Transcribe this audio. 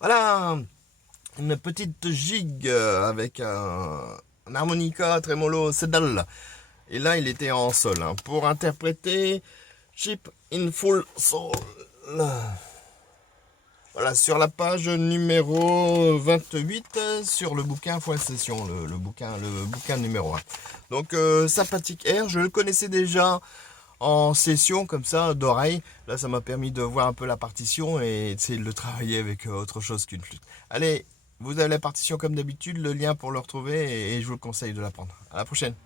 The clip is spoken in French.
Voilà, une petite gigue avec un harmonica trémolo sedal. Et là, il était en sol pour interpréter Cheap in Full Soul. Voilà, sur la page numéro 28 sur le bouquin Foin Session, le bouquin numéro 1. Donc, sympathique air, je le connaissais déjà en session comme ça d'oreille. Là, ça m'a permis de voir un peu la partition et essayer de le travailler avec autre chose qu'une flûte. Allez, vous avez la partition comme d'habitude, le lien pour le retrouver et je vous conseille de la prendre. À la prochaine.